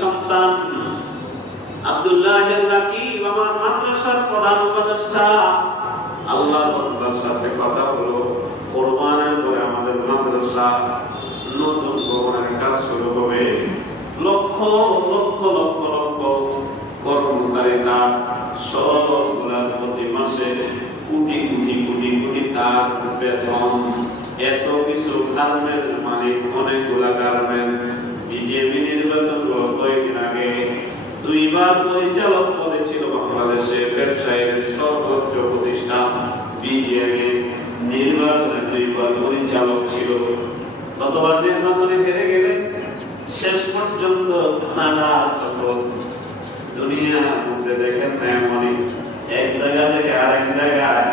সন্তান আব্দুল্লাহ রাকিব আমার মাদ্রাসার প্রধান উপদেষ্টা। আল্লাহর বান্দার সাথে কথা হলো, কোরবানের পরে আমাদের মাদ্রাসা নতুন ভবনের কাজ শুরু হবে। লক্ষ লক্ষ লক্ষ লক্ষ কর্মচারী তার সবগুলা প্রতি মাসে কোটি কোটি কোটি কোটি তার বেতন। এত কিছু গার্মেন্ট মানে অনেকগুলা গার্মেন্ট দুইবার পরিচালক পদে ছিল বাংলাদেশের ব্যবসায়ীর সর্বোচ্চ প্রতিষ্ঠান। নির্বাচনে দুইবার পরিচালক ছিল। গতবার নির্বাচনে হেরে গেলেন শেষ পর্যন্ত দুনিয়ার মধ্যে দেখেন এক জায়গা থেকে আরেক জায়গায়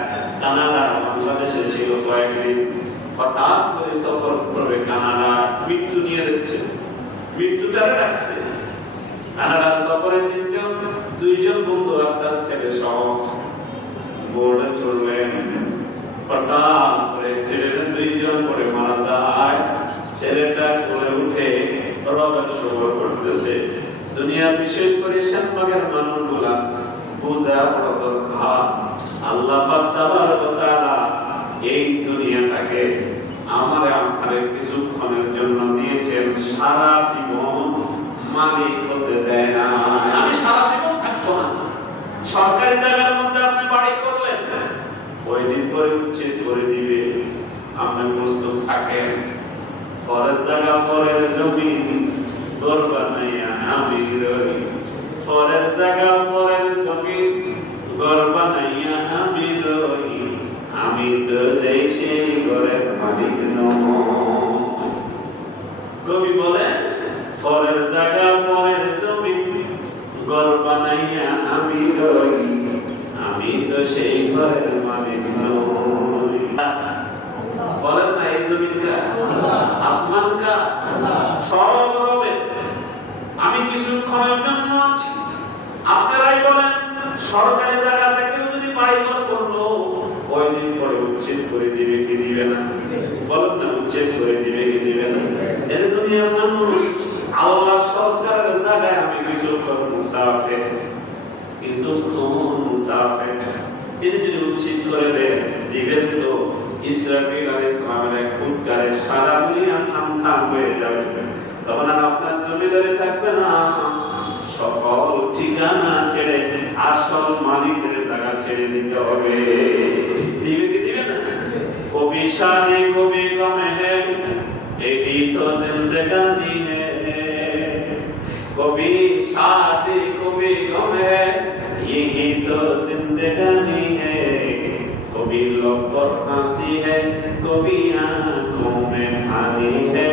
কানাডা, বাংলাদেশে ছিল কয়েকদিন। হঠাৎ করে সফর করবে কানাডা। মৃত্যু নিয়ে দিচ্ছে মৃত্যুটারে রাখছে কানাডার সফরে তিনজন, দুইজন বন্ধু আর তার ছেলে সহ। বোর্ডে চলবেন হঠাৎ করে অ্যাক্সিডেন্টে দুইজন পরে মারা যায়। ছেলেটা কোলে উঠে রবের শুভ করতেছে। দুনিয়ার বিশেষ করে শ্যামবাগের মানুষগুলা বোঝা বড় দরকার আল্লাহ তাআলা এই দুনিয়াটাকে আমারে আমারে কিছুক্ষণের জন্য দিয়েছেন সারা জীবন। মালিক হতে দেয় না। আমি সারা জীবন থাকব না। সরকারি জায়গার মধ্যে আপনি বাড়ি করলেন। ওই দিন করে দিবে। আপনি প্রস্তুত থাকেন। পরের জায়গা পরের জমিন তোর বানাইয়া আমি রই। পরের জায়গা পরের আমি রই। আমি তো যাই সেই ঘরের মালিক নয় কবি বলে পরের জায়গা পরের জমিন ঘর বানাইয়া আমি রই। আমি তো সেই ঘরের মালিক নই। বলেন না, এই জমিন আসমান কা সব হবে আমি কিছুক্ষণের জন্য আছি। আপনারাই বলেন, সরকারি জায়গা থেকে যদি বাড়িঘর করল কয়দিন পরে উচ্ছেদ করে দিবে কি দিবে না? বলেন না, উচ্ছেদ করে দিবে কি দিবে না? এর দুনিয়ার মানুষ আল্লাহ সরকারের জায়গায় আমি কিছুক্ষণ মুসাফে কিছুক্ষণ মুসাফে তিনি যদি উচ্ছেদ করে দেন, দিবেন তো ইসরাফিল আলাইহিস সালামের এক ফুটকারে সারা দুনিয়া খাম খাম হয়ে যাবে। তখন আর আপনার জমিদারি থাকবে না। সকল ঠিকানা ছেড়ে, আসল মালিকের জায়গা ছেড়ে দিতে হবে। দিবে কি দিবে না? কবি শানে কবি গমে হে এই তো জিন্দগানি কবি शादी कभी गम है यही तो जिंदगानी है कभी लोग पर हंसी है कभी आंखों में पानी है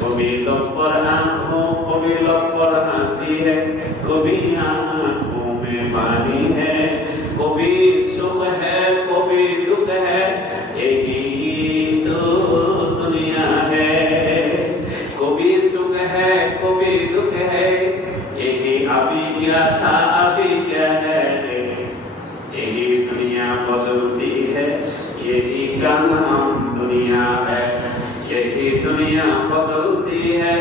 कभी लोग पर आंखों कभी लोग पर हंसी है कभी आंखों में पानी है यथा विजय यही दुनिया बदलती है यही का नाम दुनिया है यही दुनिया बदलती है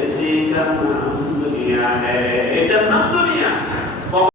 इसी का नाम दुनिया है जन्नत दुनिया